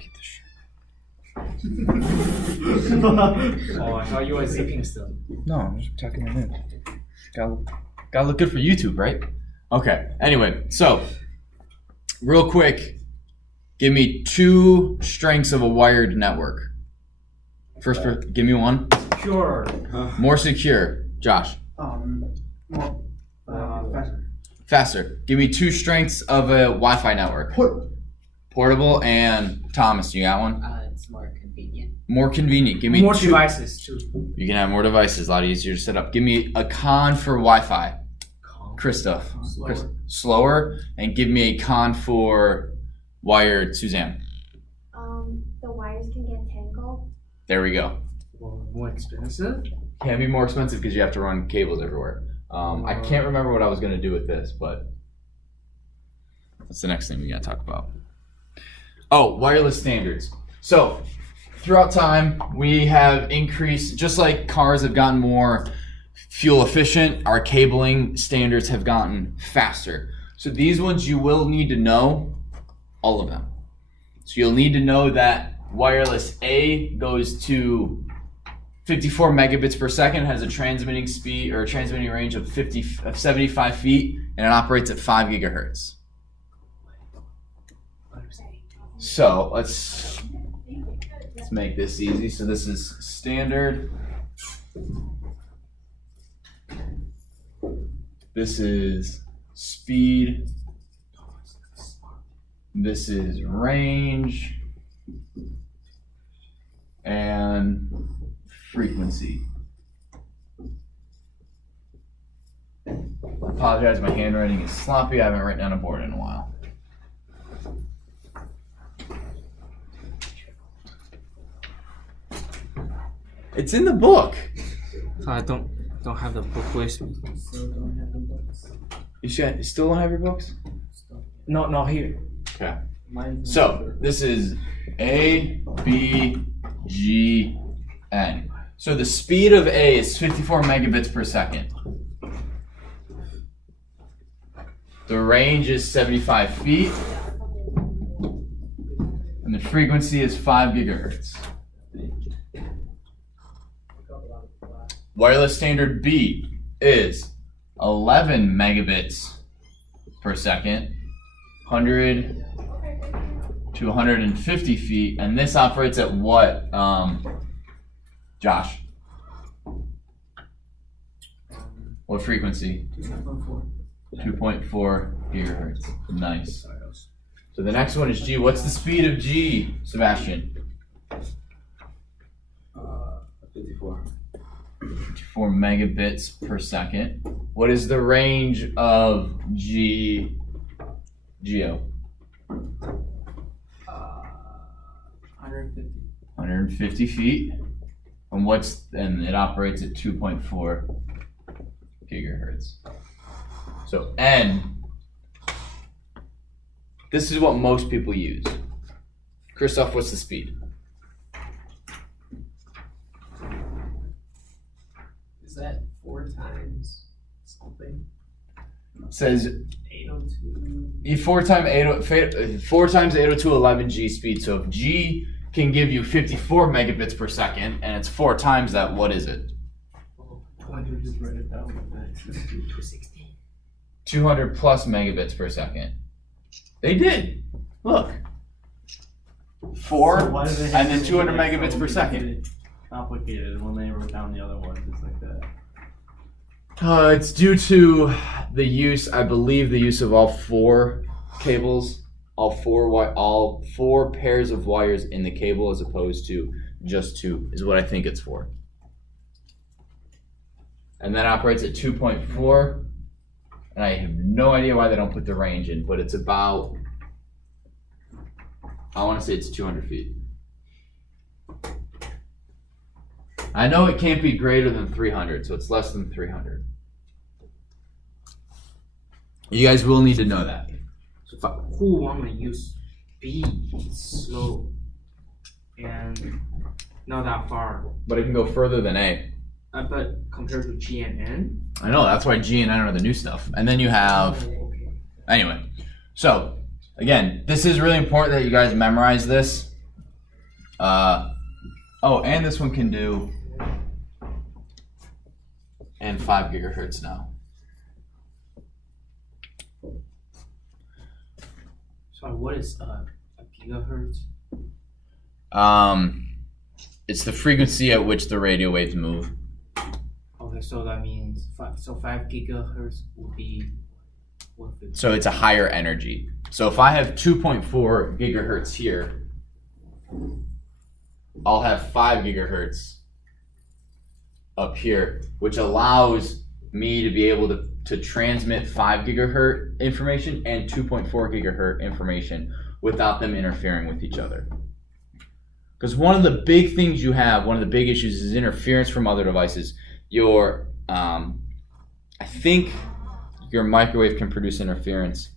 get this shit. Oh, I thought you were zipping stuff. No, I'm just tucking it in. Gotta look good for YouTube, right? Okay. Anyway, so real quick, give me 2 strengths of a wired network. First, give me one. Sure. More secure, Josh. More faster. Faster. Give me 2 strengths of a Wi-Fi network. Portable and Thomas, you got one? It's more convenient. More convenient. Give me More 2. devices too. You can have more devices, a lot easier to set up. Give me a con for Wi-Fi. Christoph. Slower. And give me a con for wired, Suzanne. The wires can get tangled. There we go. Well, more expensive? Can be more expensive because you have to run cables everywhere. I can't remember what I was going to do with this, but that's the next thing we got to talk about. Oh, wireless standards. So throughout time, we have increased, just like cars have gotten more fuel efficient, our cabling standards have gotten faster. So these ones you will need to know, all of them. So you'll need to know that wireless A goes to 54 megabits per second, has a transmitting speed or a transmitting range of 75 feet, and it operates at 5 gigahertz. So let's make this easy. So this is standard. This is speed. This is range. And frequency. I apologize, my handwriting is sloppy. I haven't written on a board in a while. It's in the book. I don't have the book with me. You still don't have your books? No, not here. Okay. So this is A, B, G, N. So the speed of A is 54 megabits per second. The range is 75 feet. And the frequency is 5 gigahertz. Wireless standard B is 11 megabits per second, 100 to 150 feet, and this operates at what, Josh? What frequency? 2.4 gigahertz. Nice. So the next one is G. What's the speed of G, Sebastian? 54. 54 megabits per second. What is the range of Geo? 150. 150 feet. And it operates at 2.4 gigahertz. So N, this is what most people use. Christoph, what's the speed? Is that 4 times something? It says 802. 4 times 802.11g speed. So if G can give you 54 megabits per second and it's 4 times that, what is it? 200, just write it down. 260. 200 plus megabits per second. They did. Look. 4 So and then 200 megabits per second. Complicated when they wrote down the other ones, just like that. It's due to the use, I believe, the use of all 4 cables, all 4 pairs of wires in the cable, as opposed to just 2, is what I think it's for. And that operates at 2.4, and I have no idea why they don't put the range in, but it's about, I want to say it's 200 feet. I know it can't be greater than 300, so it's less than 300. You guys will need to know that. But who want to use B slow and not that far? But it can go further than A. But compared to G and N? I know, that's why G and N are the new stuff. And then you have, anyway. So, again, this is really important that you guys memorize this. And this one can do and 5 gigahertz now. So what is a gigahertz? It's the frequency at which the radio waves move. Okay, so that means 5 gigahertz would be what? So it's a higher energy. So if I have 2.4 gigahertz here, I'll have 5 gigahertz up here, which allows me to be able to transmit 5 gigahertz information and 2.4 gigahertz information without them interfering with each other. Because one of the big things you have, one of the big issues is interference from other devices. I think your microwave can produce interference.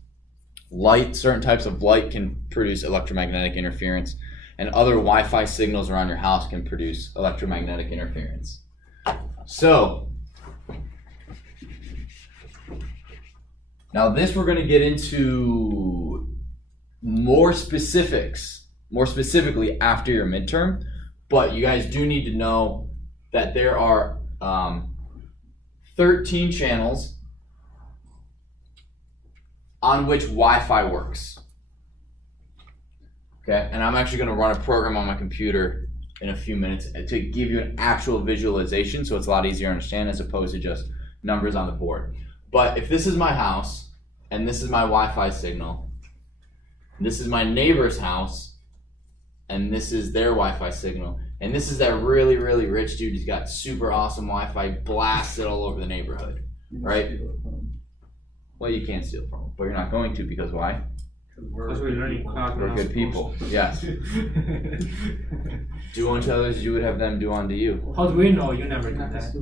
Light, certain types of light can produce electromagnetic interference, and other Wi-Fi signals around your house can produce electromagnetic interference. So, now this we're going to get into more specifically after your midterm, but you guys do need to know that there are 13 channels on which Wi-Fi works. Okay, and I'm actually going to run a program on my computer in a few minutes to give you an actual visualization, so it's a lot easier to understand as opposed to just numbers on the board. But if this is my house, and this is my Wi-Fi signal, and this is my neighbor's house, and this is their Wi-Fi signal, and this is that really, really rich dude who's got super awesome Wi-Fi blasted all over the neighborhood, right? Well, you can't steal from them, but you're not going to, because why? Because we're learning cloud. We're good people. Yes. Do unto others, you would have them do unto you. How do we know you never did that?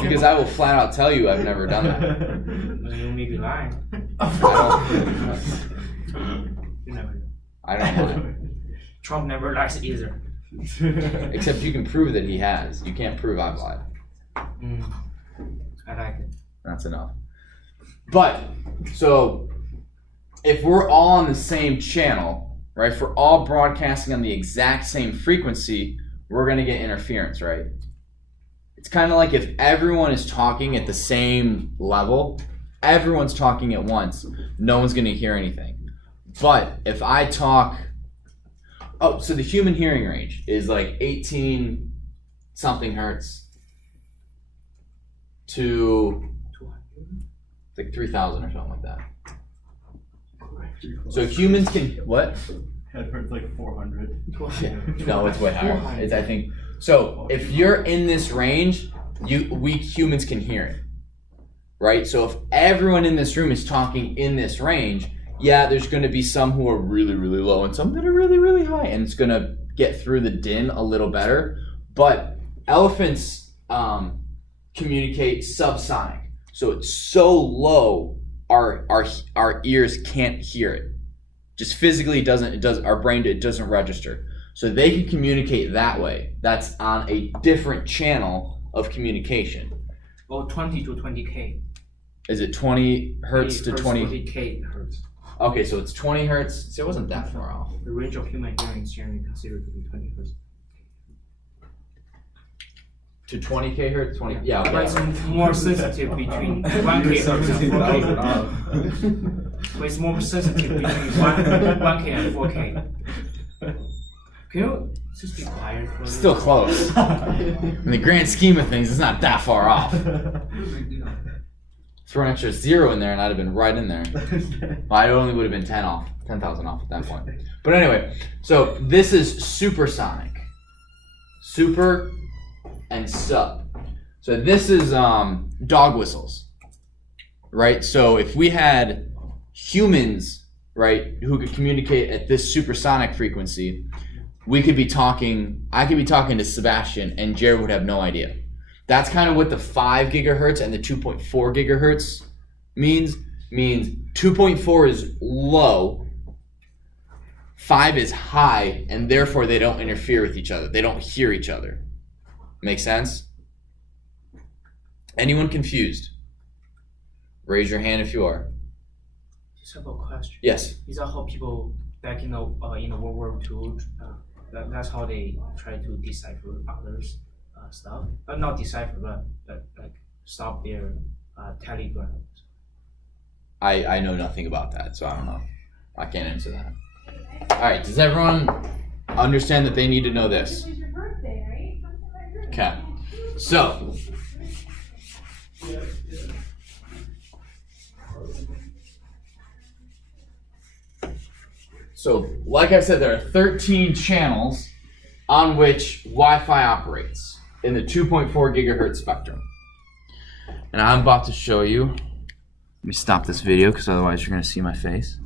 Because I will flat out tell you I've never done that. You may be lying. You never know. I don't lie. Trump never lies either. Except you can prove that he has. You can't prove I've lied. I like it. That's enough. But, so, if we're all on the same channel, right, if we're all broadcasting on the exact same frequency, we're going to get interference, right? It's kind of like if everyone is talking at the same level, everyone's talking at once, no one's going to hear anything. But if I talk, so the human hearing range is like 18 something hertz to like 3,000 or something like that. So humans can, what? Head hurts like 400. No, it's way higher. It's, I think, so if you're in this range, we humans can hear it, right? So if everyone in this room is talking in this range, yeah, there's going to be some who are really, really low and some that are really, really high, and it's going to get through the din a little better. But elephants communicate subsonic, so it's so low our ears can't hear it. Just physically, our brain doesn't register. So they can communicate that way. That's on a different channel of communication. Well, 20 to 20K. Is it 20 hertz to 20? 20K hertz. Okay, so it's 20 hertz. So it wasn't that far off. The range of human hearing is generally considered to be 20 hertz. To 20K hertz? 20? Yeah, But okay. it's more sensitive between 1K hertz and 4K. But it's more sensitive between 1K and 4K. Can you just be quiet for a Still little? close. In the grand scheme of things, it's not that far off. Throw an extra 0 in there and I'd have been right in there. Well, I only would have been 10,000 off at that point. But anyway, so this is supersonic. Super and sub. So this is dog whistles, right? So if we had humans, right, who could communicate at this supersonic frequency, I could be talking to Sebastian and Jared would have no idea. That's kind of what the 5 gigahertz and the 2.4 gigahertz means. 2.4 is low, 5 is high, and therefore they don't interfere with each other. They don't hear each other. Make sense? Anyone confused? Raise your hand if you are. Just have a question. Yes. Is that how people back in the World War II, that's how they try to decipher others' stuff. Not decipher, but like stop their telegrams. I know nothing about that, so I don't know. I can't answer that. All right, does everyone understand that they need to know this? Okay, so like I said, there are 13 channels on which Wi-Fi operates in the 2.4 gigahertz spectrum. And I'm about to show you. Let me stop this video because otherwise you're going to see my face.